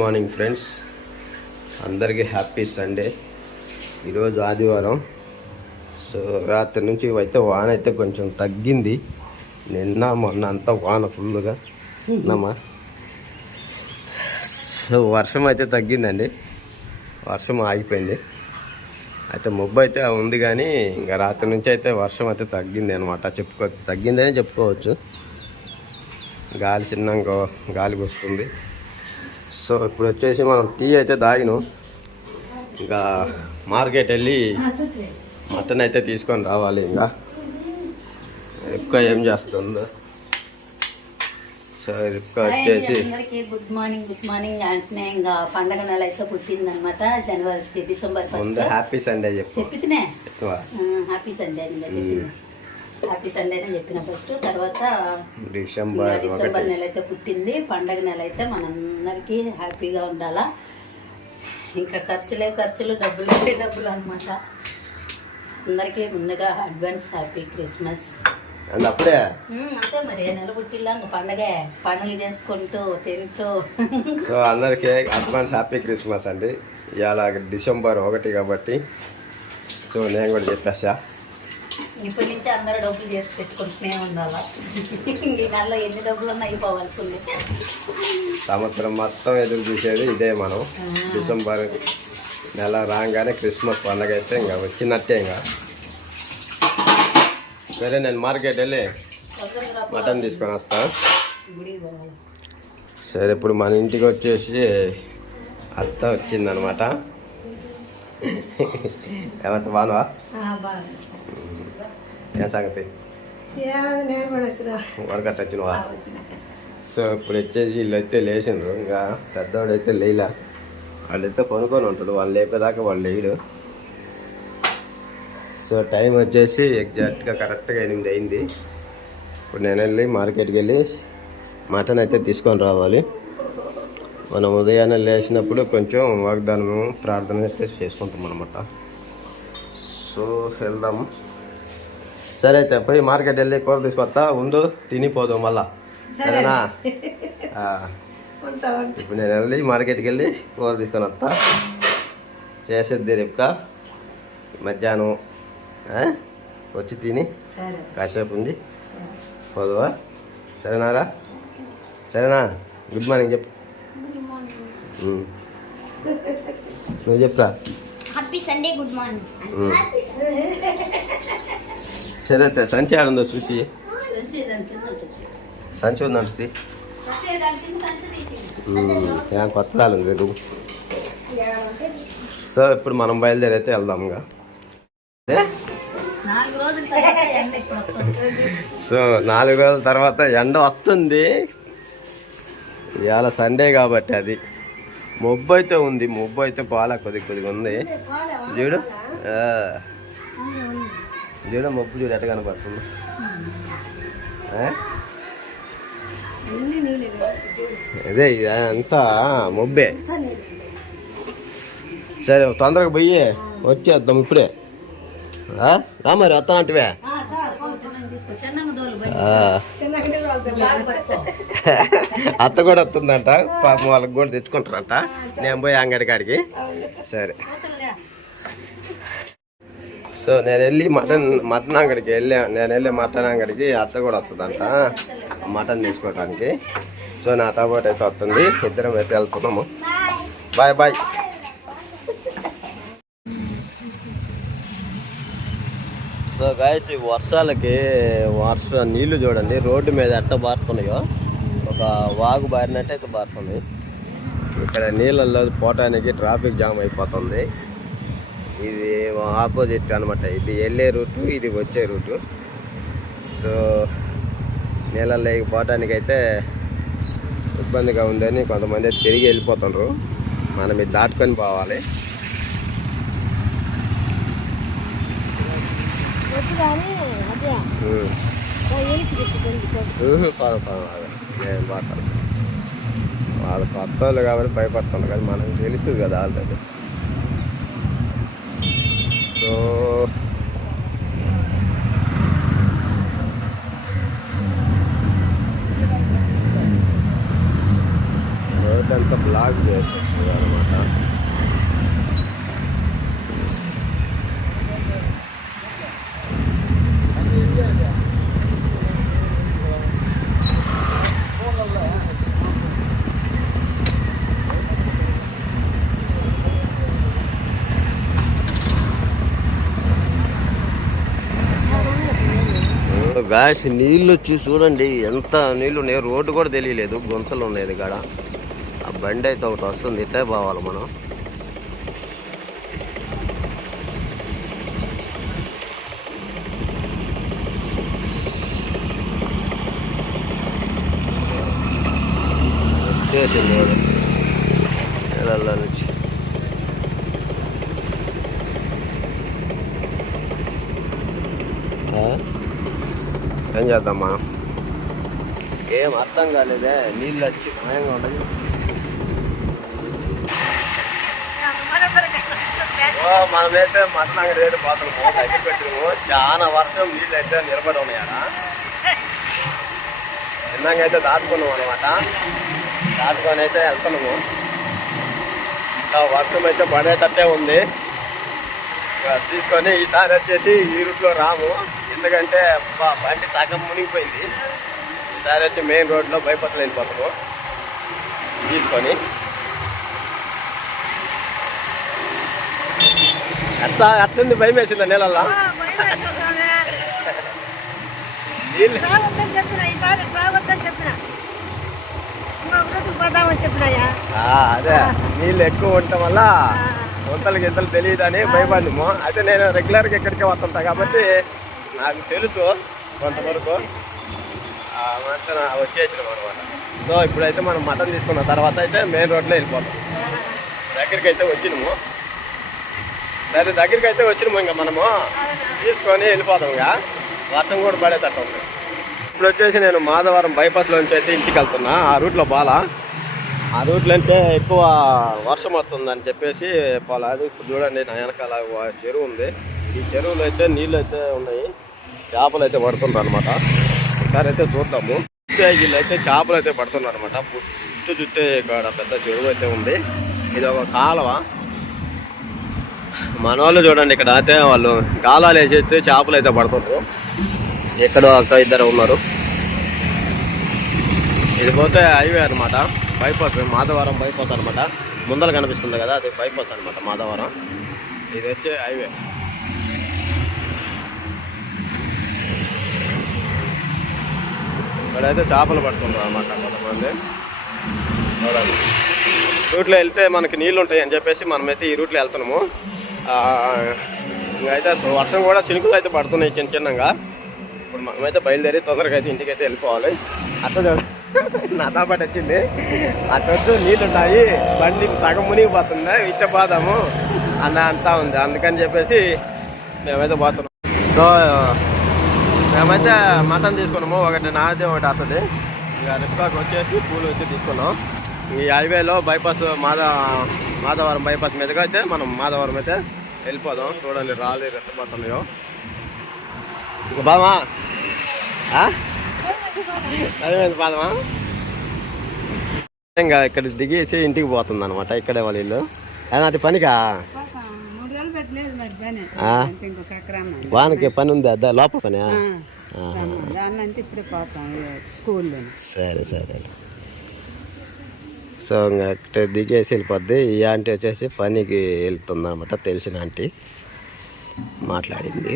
Good morning friends. అందరికీ happy Sunday. ఈరోజు ఆదివారం. సో రాత్రి నుంచి అయితే వాన అయితే కొంచెం తగ్గింది. నిన్న మొన్న అంతా వాన ఫుల్గా ఉన్నామా సో వర్షం అయితే తగ్గిందండి. వర్షం ఆగిపోయింది. అయితే మొబ్బు అయితే ఉంది కానీ ఇంకా రాత్రి నుంచి అయితే వర్షం అయితే తగ్గింది అనమాట చెప్పుకో తగ్గిందనే చెప్పుకోవచ్చు. గాలి చిన్నంగా గాలి వస్తుంది సో ఇప్పుడు వచ్చేసి మనం టీ అయితే తాగినాం. ఇంకా మార్కెట్ వెళ్ళి మటన్ అయితే తీసుకొని రావాలి ఇంకా. ఎక్కువ ఏం చేస్తుందో. సో ఎక్కువ వచ్చేసి గుడ్ మార్నింగ్ గుడ్ మార్నింగ్ అంటనే ఇంకా పండగ నెల అయితే పుట్టింది అనమాట జనవరి డిసెంబర్ ముందు హ్యాపీ సండే చెప్పు. చెప్పితేనే? హ్యాపీ సండే అని హ్యాపీ సండే అని చెప్పిన ఫస్ట్ తర్వాత డిసెంబర్ డిసెంబర్ నెల అయితే పుట్టింది. పండగ నెల అయితే మనందరికీ హ్యాపీగా ఉండాలా. ఇంకా ఖర్చులే ఖర్చులు డబ్బులే డబ్బులు అనమాట అందరికీ ముందుగా అడ్వాన్స్ హ్యాపీ క్రిస్మస్ అప్పుడే? అంతే మరి. నెల పుట్టిల్లా? పండగే. పనులు చేసుకుంటూ తింటూ. సో అందరికీ అడ్వాన్స్ హ్యాపీ క్రిస్మస్ అండి. ఇవాళ డిసెంబర్ ఒకటి కాబట్టి సో నేను కూడా చెప్పేసా ఇప్పటి నుంచి అందరూ డబ్బులు చేసి పెట్టుకుంటూనే ఉండాలా? ఈ నెలలో ఎన్ని డబ్బులు ఉన్నా అయిపోవాల్సింది. సంవత్సరం మొత్తం ఎదురు చూసేది ఇదే మనం. డిసెంబర్ నెల రాగానే క్రిస్మస్ పండగ అయితే ఇంకా వచ్చినట్టే ఇంకా. సరే నేను మార్కెట్ వెళ్ళి. మటన్ తీసుకొని వస్తా. సరే ఇప్పుడు మన ఇంటికి వచ్చేసి అత్త వచ్చిందనమాట. ఏమంత బాగా ఏ సంగతి వరకట్ట వచ్చినవా? సో ఇప్పుడు వచ్చేసి వీళ్ళు అయితే లేచిండ్రు. ఇంకా పెద్దవాడు అయితే లేలా. వాళ్ళైతే కొనుక్కొని ఉంటాడు. వాళ్ళు లేపేదాకా వాళ్ళు లేడు. సో టైం వచ్చేసి ఎగ్జాక్ట్గా కరెక్ట్గా ఎనిమిది అయింది. ఇప్పుడు నేను వెళ్ళి మార్కెట్కి వెళ్ళి మటన్ అయితే తీసుకొని రావాలి. మనం ఉదయాన్నే లేచినప్పుడు కొంచెం వాగ్దానము ప్రార్థన అయితే చేసుకుంటాం అనమాట సో వెళ్దాము సరే అయితే పోయి మార్కెట్ వెళ్ళి కూర తీసుకొస్తా. ఉండు తినిపోదాం మళ్ళా. సరేనా? ఆ, ఇప్పుడు నేను వెళ్ళి మార్కెట్కి వెళ్ళి కూర తీసుకొని వస్తా. చేసేది రేపుక? మధ్యాహ్నం? వచ్చి తిని సరే. కాసేపు ఉంది పోదువా? సరేనారా? సరేనా? గుడ్ మార్నింగ్ చెప్పు. నువ్వు చెప్పురా? Happy Sunday good morning. సరే అయితే సంచి ఆడుందో చూసి. సంచి ఉందా చూసి కొత్త రాలేదు లేదు సో ఇప్పుడు మనం బయలుదేరైతే వెళ్దాం ఇంకా. ఏ? నాలుగు రోజుల తర్వాత ఎండ ఇప్పుడు వస్తుంది. సో నాలుగు రోజుల తర్వాత ఎండ వస్తుంది. ఇవాళ సండే కాబట్టి అది. మొబ్బు అయితే ఉంది మొబ్బు అయితే పాల కొద్ది కొద్దిగా ఉంది. చూడు. చూడు మొబ్బు చూడు ఎట్ట కనపడుతుంది? అదే ఇదంతా మొబ్బే. సరే తొందరగా పోయి వచ్చేద్దాం ఇప్పుడే. ఆ? రా మరి వస్తానంటివే పట్టుకో. అత్త కూడా వస్తుందంట. పాపం వాళ్ళకి కూడా తెచ్చుకుంటారంట. నేను పోయి అంగడి కాడికి. సరే. సో నేను వెళ్ళి మటన్ మటన్ అంగడికి వెళ్ళా నేను వెళ్ళి మటన్ అంగడికి అత్త కూడా వస్తుందంట మటన్ తీసుకోవడానికి సో నాతో పాటు అయితే వస్తుంది ఇద్దరం అయితే వెళ్తున్నాము. Bye bye. సో గాయస్ ఈ వర్షాలకి వర్ష నీళ్ళు చూడండి రోడ్డు మీద ఎట్ట బారుతున్నాయో. ఒక వాగు బారినట్టు అయితే బారుతుంది. ఇక్కడ నీళ్ళల్లో పోవటానికి ట్రాఫిక్ జామ్ అయిపోతుంది. ఇది ఆపోజిట్ అనమాట ఇది వెళ్ళే రూటు ఇది వచ్చే రూటు. సో నీళ్ళల్లోకి పోవటానికి అయితే ఇబ్బందిగా ఉందని కొంతమంది అయితే తిరిగి వెళ్ళిపోతుండ్రు. మనం ఇది దాటుకొని పోవాలి. నేను పోతాను వాళ్ళు కొత్త వాళ్ళు కాబట్టి భయపడుతున్నారు కానీ మనకు తెలుసు కదా ఆల్రెడీ. సో రోడ్ అంతా బ్లాక్ చేసేస్తుంది అనమాట గాయస్ నీళ్ళు వచ్చి చూడండి ఎంత నీళ్ళు ఉన్నాయి రోడ్డు కూడా తెలియలేదు గుంతలు ఉన్నాయి కాడ. ఆ బండి అయితే ఒకటి వస్తుంది ఇట్టే పోవాలి మనం. వచ్చేసింది నీళ్ళల్లో నుంచి ఆ? ఏం చేద్దామా? ఏం అర్థం కాలేదే నీళ్ళు వచ్చి భయంగా ఉండదు ఓ, మనమైతే మటనాగ రేటు పాత్రలు తగ్గి పెట్టినాము చాలా వర్షం నీళ్ళు అయితే నిలబడి ఉన్నాయా చిన్నగా దాటుకున్నాం అనమాట దాటుకొని అయితే వెళ్తున్నాము. ఇంకా వర్షం అయితే పడేటట్టే ఉంది. తీసుకొని ఈసారి వచ్చేసి ఈ రూట్లో రాము. ఎందుకంటే అబ్బా, బండి సగం మునిగిపోయింది. ఈసారి వచ్చి మెయిన్ రోడ్లో బైపాస్లో వెళ్ళిపోతాము తీసుకొని. అట్లా అట్లుంది భయం వేసిందా నీళ్ళల్లో అదే. నీళ్ళు ఎక్కువ ఉండటం వల్ల గుంతలు గింతలు తెలియదని భయపడిము అయితే నేను రెగ్యులర్గా ఇక్కడికే వస్తుంటా కాబట్టి నాకు తెలుసు కొంతవరకు. ఆ, మంచిగా వచ్చేసినాం అనమాట సో ఇప్పుడైతే మనం మటన్ తీసుకున్న తర్వాత అయితే మెయిన్ రోడ్లో వెళ్ళిపోతాం. దగ్గరికి అయితే వచ్చినాము. సరే దగ్గరికి అయితే వచ్చినాము ఇంకా మనము. తీసుకొని వెళ్ళిపోతాం ఇంకా. వర్షం కూడా పడేటట్టు ఉంది. ఇప్పుడు వచ్చేసి నేను మాధవరం బైపాస్లో నుంచి అయితే ఇంటికి వెళ్తున్నా. ఆ రూట్లో బాలా. ఆ రూట్లో అంటే ఎక్కువ వర్షం వస్తుందని చెప్పేసి పొలాది ఇప్పుడు చూడండి నా వెనకాల చెరువు ఉంది. ఈ చెరువులో అయితే నీళ్ళు అయితే ఉన్నాయి. చేపలు అయితే పడుతున్నారు అనమాట ఒకసారి అయితే చూద్దాము. వీళ్ళు అయితే చేపలు అయితే పడుతున్నారు అనమాట పుట్టు చుట్టే ఇక్కడ పెద్ద చెరువు అయితే ఉంది. ఇది ఒక కాలువ. మన వాళ్ళు చూడండి ఇక్కడ అయితే వాళ్ళు గాలాలు వేసేస్తే చేపలు అయితే పడుతుంటారు ఎక్కడో అక్కడ ఇద్దరు ఉన్నారు. ఇది పోతే హైవే అనమాట బైపాస్ మాధవరం బైపాస్ అనమాట ముందర కనిపిస్తుంది కదా అది బైపాస్ అనమాట మాధవరం. ఇది వచ్చే హైవే. ఇక్కడైతే చేపలు పడుతుంటారు అనమాట కొంతమంది. చూడండి. రూట్లో వెళ్తే మనకి నీళ్ళు ఉంటాయి అని చెప్పేసి మనమైతే ఈ రూట్లో వెళ్తున్నాము. ఆ, ఇంకైతే వర్షం కూడా చినుకులు అయితే పడుతున్నాయి చిన్న చిన్నగా. ఇప్పుడు మనమైతే బయలుదేరి తొందరగా అయితే ఇంటికి అయితే వెళ్ళిపోవాలి. అత్త చూడు. నాతో పాటు వచ్చింది. అట్టొద్దు నీళ్ళు ఉంటాయి బండి సగం మునిగిపోతుంది. ఇచ్చపోదాము అన్న అంతా ఉంది. అందుకని చెప్పేసి మేమైతే పోతున్నాం. సో మేమైతే మటన్ తీసుకున్నాము. ఒకటి నాది ఒకటి అత్తది. ఇక రిప్కాకి వచ్చేసి పూలు అయితే తీసుకున్నాం. ఈ హైవేలో బైపాస్ మాదా మాధవరం బైపాస్ మీదుగా అయితే మనం మాధవరం అయితే వెళ్ళిపోదాం. చూడండి రాళ్ళు రెట్టబోతున్నాయో ఇంక బామా అదేమైంది బాదమా ఇంకా ఇక్కడ దిగేసి ఇంటికి పోతుంది అనమాట ఇక్కడే వాళ్ళ ఇల్లు. అది పనికా? వానికి పని ఉంది అదా లోపల పని సరే సరే. సో ఇంకా దిగేసి వెళ్ళిపోద్ది. ఈ ఆంటీ వచ్చేసి పనికి వెళ్తుంది అనమాట తెలిసిన ఆంటీ మాట్లాడింది.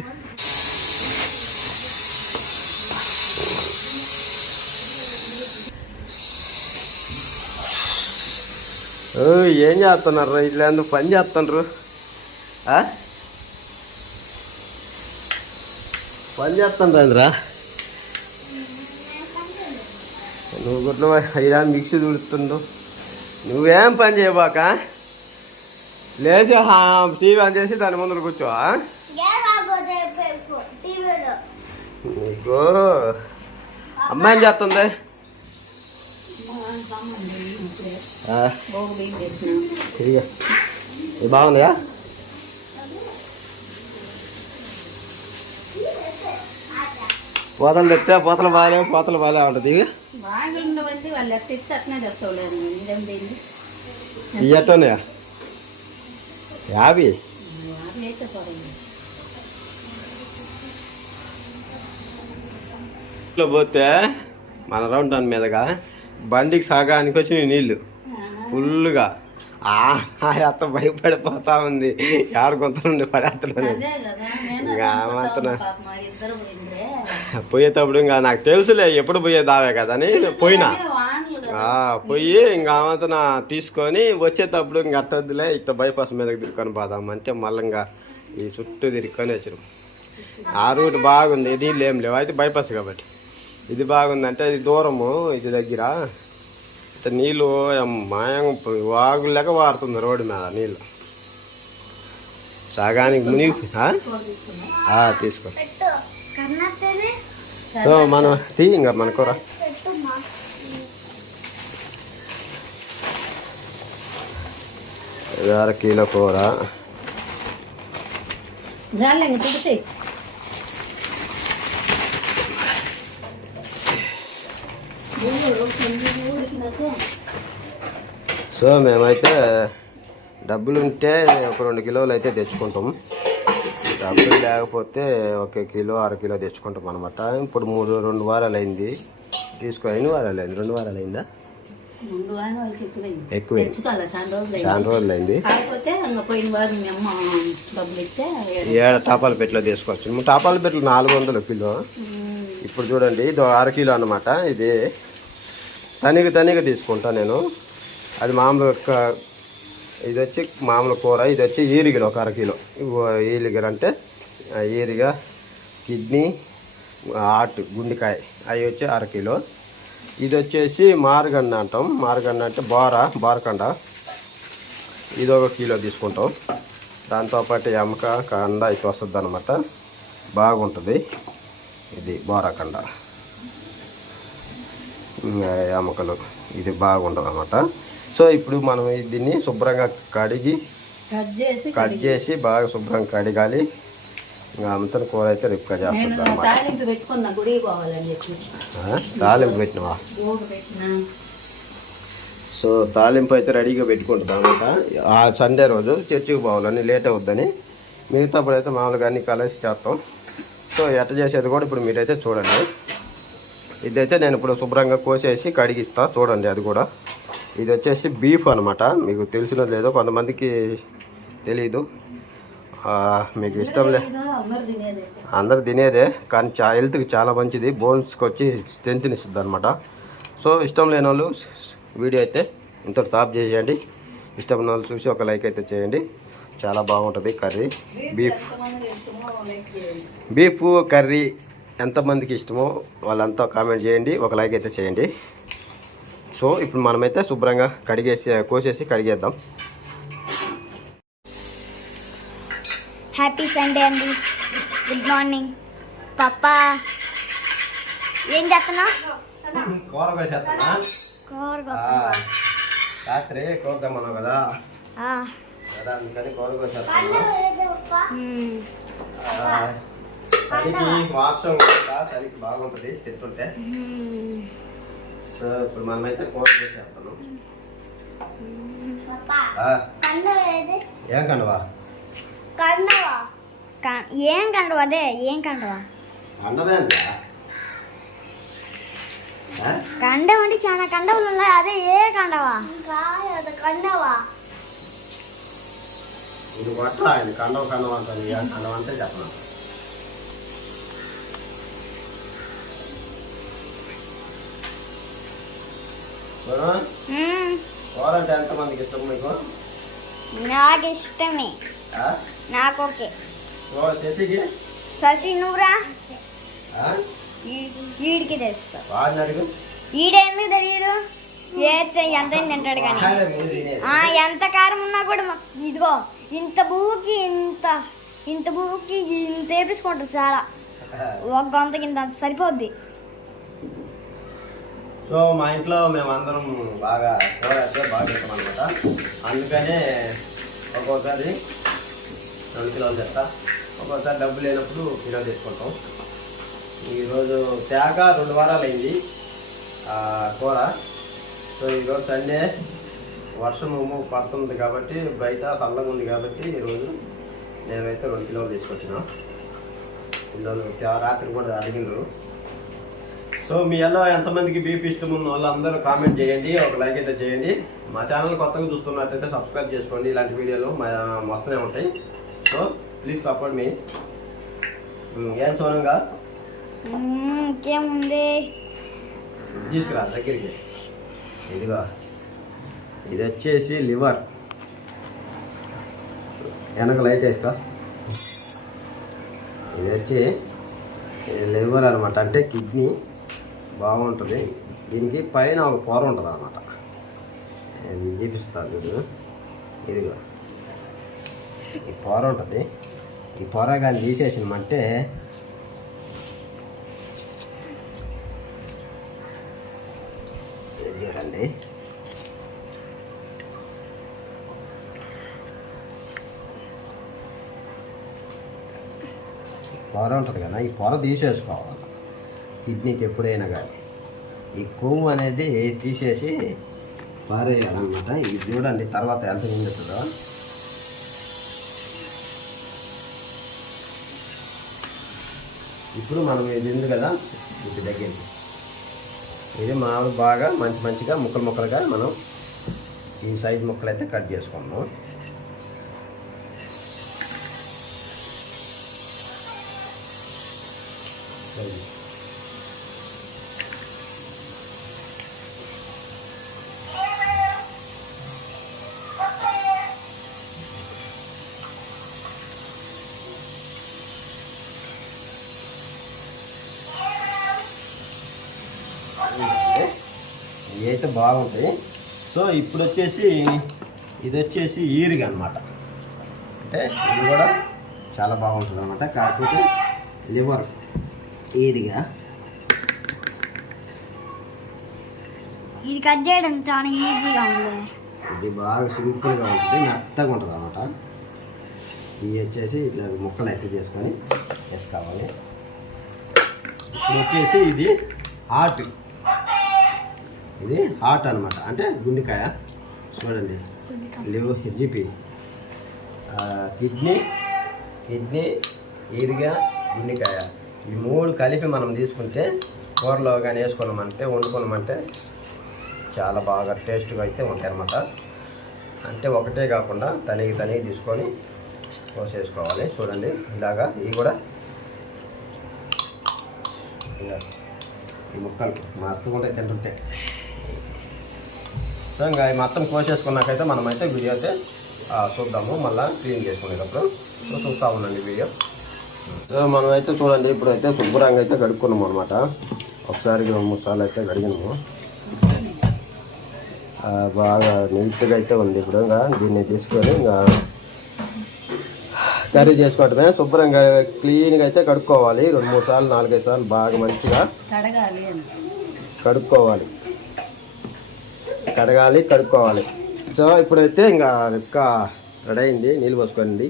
ఏం చేస్తున్నారు ఇట్లా ఎందుకు పని చేస్తున్నారు పని చేస్తుండ్రా నువ్వు గుడ్ల ఇలా మిక్సీ తుడుతుండు నువ్వేం పని చేయబాక? లేచి టీవీ ఆన్ చేసి దాని ముందర కూర్చో? నీకు అమ్మాయి ఏం చేస్తుంది? ఆ, ఇదిగో. ఇది బాగుందిగా పోతలు తెస్తే పోతలు బాగాలే పోతలు బాగాలే ఉంటుంది ఇవి? ఇయ్యటనే యాభై? ఇంట్లో పోతే మన రౌండ్ టౌన్ మీదగా బండికి సగానికి వచ్చి నీళ్ళు. ఫుల్గా ఆ అత్త భయపడిపోతా ఉంది. ఎవరి కొంత నుండి పడేస్తున్నాను ఇంకా పోయేటప్పుడు ఇంకా నాకు తెలుసులే ఎప్పుడు పోయేదావే కదా అని పోయినా. పోయి ఇంకా ఆమెతన తీసుకొని వచ్చేటప్పుడు ఇంక అట్టద్దులే ఇట్ట బైపాస్ మీదకి తిరుక్కొని పోదాం అంటే మళ్ళీ ఇంకా ఈ చుట్టూ తిరుక్కొని వచ్చినాం. ఆ రూట్ బాగుంది ఇది ఏం లేవు అయితే బైపాస్ కాబట్టి. ఇది బాగుంది అంటే ఇది దూరము ఇది దగ్గర. నీళ్ళు మాయం వాగు లెక్క వారుతుంది రోడ్డు మీద నీళ్ళు. సగానికి మునిగి ఆ? ఆ, తీసుకో. సో మనం తీ ఇంకా మనకోరా అర కిలో కూర. గాలి ఇంక తుడిచేయి సో మేమైతే డబ్బులు ఉంటే ఒక రెండు కిలోలు అయితే తెచ్చుకుంటాం. డబ్బులు లేకపోతే ఒక కిలో అర కిలో తెచ్చుకుంటాం అనమాట ఇప్పుడు మూడు రెండు వారాలు అయింది తీసుకో ఎన్ని వారాలు అయింది రెండు వారాలు అయిందా తెచ్చుకోవాలి? చాలా రోజులు అయింది. ఏడ టాపాల పెట్లో తీసుకోవచ్చు. టాపాల పెట్లు నాలుగు వందలు కిలో. ఇప్పుడు చూడండి ఇది అర కిలో అనమాట ఇది తనిగ తనిగ తీసుకుంటా నేను. అది మామూలు క- ఇది వచ్చి మామూలు కూర ఇది వచ్చి ఈరిగలు ఒక అరకిలో. ఈలిగలు అంటే ఆ, ఈరిగ కిడ్నీ ఆట్ గుండెకాయ అవి వచ్చి అరకిలో. ఇది వచ్చేసి మారగండ అంటాం. మారగండ అంటే బోర బోరకండ. ఇది ఒక కిలో తీసుకుంటాం. దాంతోపాటు ఎమక కండ ఇటు వస్తుంది అనమాట బాగుంటుంది. ఇది బోరకండ. ఎమకలు ఇది బాగుంటుంది అన్నమాట సో ఇప్పుడు మనం దీన్ని శుభ్రంగా కడిగి కట్ చేసి బాగా శుభ్రంగా కడిగాలి. ఇంకా అంతా కూర అయితే రిప్గా చేస్తుంది తాలింపు పెట్టినవా? సో తాలింపు అయితే రెడీగా పెట్టుకుంటుంది అనమాట ఆ సండే రోజు చర్చికి పోవాలని లేట్ అవుద్దని. మిగతాప్పుడు అయితే మామూలుగా అన్ని కలిసి చేస్తాం. సో ఎట్ట చేసేది కూడా ఇప్పుడు మీరైతే చూడండి. ఇదైతే నేను ఇప్పుడు శుభ్రంగా కోసేసి కడిగిస్తా చూడండి అది కూడా. ఇది వచ్చేసి బీఫ్ అనమాట మీకు తెలిసినది లేదో కొంతమందికి తెలియదు ఆ, మీకు ఇష్టం లే అందరు తినేది. కానీ చా హెల్త్కి చాలా మంచిది. బోన్స్కి వచ్చి స్ట్రెంత్ని ఇస్తుంది అనమాట సో ఇష్టం లేని వాళ్ళు వీడియో అయితే ఇంత టాప్ చేసేయండి. ఇష్టం ఉన్న వాళ్ళు చూసి ఒక లైక్ అయితే చేయండి. చాలా బాగుంటుంది కర్రీ. బీఫ్. చేయండి బీఫ్ కర్రీ ఎంతమందికి ఇష్టమో వాళ్ళంతా కామెంట్ చేయండి. ఒక లైక్ అయితే చేయండి. సో ఇప్పుడు మనమైతే శుభ్రంగా కడిగేసి కోసేసి కడిగేద్దాం. హ్యాపీ సండే అండి. గుడ్ మార్నింగ్ పప్పా ఏం చేస్తున్నావు? కూర కోసేస్తానా కూర రాత్రి కోద్దామన్నావు కదా. ఆ, కదా అందుకని కూర చలికి వాసం కూడా చలికి బాగుంటుంది తింటుంటే. సో ఇప్పుడు మనమైతే కూర చేసేస్తాను. ఏం కండవా? క- ఏం కండవా అదే ఏం కండవా? అండమేందా కండవ అంటే చాలా కండవలు ఉన్నాయి అదే ఏ కండవా? కండవా. ఇది కొట్ట కండవ కండవ అంటాను ఏ కండవ అంటే చెప్పను? కూర అంటే ఎంతమందికి ఇష్టం మీకు? నాకు ఇష్టమే? నాకు ఓకే శశికి? శశి నువ్వురా? ఈడికి తెలుస్తా వాడిని అడుగు. ఈడెందుకు తెలియదు చేస్తే ఎంత తింటాడు కానీ. ఎంత కారం ఉన్నా కూడా ఇదిగో ఇంత బువ్వుకి ఇంత ఇంత బువ్వుకి ఇంత వేపించుకుంటుంది చాలా. ఒక గొంతకి ఇంత సరిపోద్ది. సో మా ఇంట్లో మేమందరం బాగా కూర అయితే బాగా తింటాం అనమాట అందుకనే ఒక్కోసారి రెండు కిలోలు తెస్తా ఒక్కోసారి డబ్బు లేనప్పుడు కిలో తీసుకుంటాం ఈరోజు తేక రెండు వారాలు అయింది ఆ, కూర. సో ఈరోజు సండే వర్షం పడుతుంది కాబట్టి బయట చల్లగా ఉంది కాబట్టి ఈరోజు నేనైతే రెండు కిలోలు తీసుకొచ్చిన. పిల్లలు రాత్రి కూడా అడిగినారు సో మీ ఎలా ఎంతమందికి బీపీ ఇష్టం ఉన్న వాళ్ళందరూ కామెంట్ చేయండి ఒక లైక్ అయితే చేయండి. మా ఛానల్ కొత్తగా చూస్తున్నట్టయితే సబ్స్క్రైబ్ చేసుకోండి. ఇలాంటి వీడియోలు మా వస్తూనే ఉంటాయి. సో ప్లీజ్ సపోర్ట్ మీ ఏం సోనంగా? ఇంకేముంది? తీసుకురా దగ్గరికి. ఇదిగో ఇది వచ్చేసి లివర్. వెనక లైట్ వేసుకో. ఇది వచ్చి లివర్ అనమాట అంటే కిడ్నీ. బాగుంటుంది. దీనికి పైన ఒక పొర ఉంటుంది అనమాట ఇది చూపిస్తాను చూడు. ఇదిగో. ఈ పొర ఉంటుంది. ఈ పొర కానీ తీసేసినమంటే చూడండి. పొర ఉంటుంది కదా ఈ పొర తీసేసుకోవాలి. కిడ్నీకి ఎప్పుడైనా కానీ. ఈ కొవ్వు అనేది తీసేసి పారేయాలన్నమాట. ఇది చూడండి తర్వాత ఎంత నిండుతుందో ఇప్పుడు మనం ఇది ఉంది కదా ఇది దగ్గరికి. ఇది మామూలు బాగా మంచి మంచిగా ముక్కలు ముక్కలుగా మనం ఈ సైజ్ ముక్కలు అయితే కట్ చేసుకున్నాం. సరే అయితే బాగుంటాయి. సో ఇప్పుడు వచ్చేసి ఇది వచ్చేసి ఈరిగ అనమాట అంటే ఇది కూడా చాలా బాగుంటుంది అనమాట కాకపోతే లివర్ ఈరిగా. ఇది కట్ చేయడం చాలా ఈజీగా ఉంది ఇది బాగా సింపుల్గా ఉంటుంది మెత్తగా ఉంటుంది అనమాట ఇవి వచ్చేసి ఇట్లా ముక్కలు అయితే చేసుకొని వేసుకోవాలి. ఇప్పుడు వచ్చేసి ఇది హాట్ ఇది హాట్ అనమాట అంటే గుండెకాయ. చూడండి. లివర్ జీపీ కిడ్నీ కిడ్నీ ఈరిగా గుండెకాయ. ఈ మూడు కలిపి మనం తీసుకుంటే కూరలో కానీ వేసుకున్నామంటే వండుకున్నామంటే చాలా బాగా టేస్ట్గా అయితే ఉంటాయి అన్నమాట అంటే ఒకటే కాకుండా తనిగి తనిగి తీసుకొని కోసేసుకోవాలి. చూడండి. ఇలాగా ఇవి కూడా ఈ ముక్కలు మస్తుగా ఉంటాయి తింటుంటే. సో ఇంకా మొత్తం కోసేసుకున్నాకైతే మనమైతే వీడియో అయితే చూద్దాము. మళ్ళీ క్లీన్ చేసుకునేటప్పుడు సో చూస్తూ ఉండండి వీడియో. సో మనమైతే చూడండి ఇప్పుడైతే శుభ్రంగా అయితే కడుక్కున్నాము అనమాట ఒకసారి రెండు మూడు సార్లు అయితే కడిగినాము. బాగా నీట్గా అయితే ఉంది ఇప్పుడు. ఇంకా దీన్ని తీసుకొని ఇంకా కర్రీ చేసుకోవటమే. శుభ్రంగా క్లీన్గా అయితే కడుక్కోవాలి. రెండు మూడు సార్లు నాలుగైదు సార్లు బాగా మంచిగా కడుక్కోవాలి. కడగాలి కడుక్కోవాలి. సో ఇప్పుడైతే ఇంకా రెడీ అయింది నీళ్ళు పోసుకోండి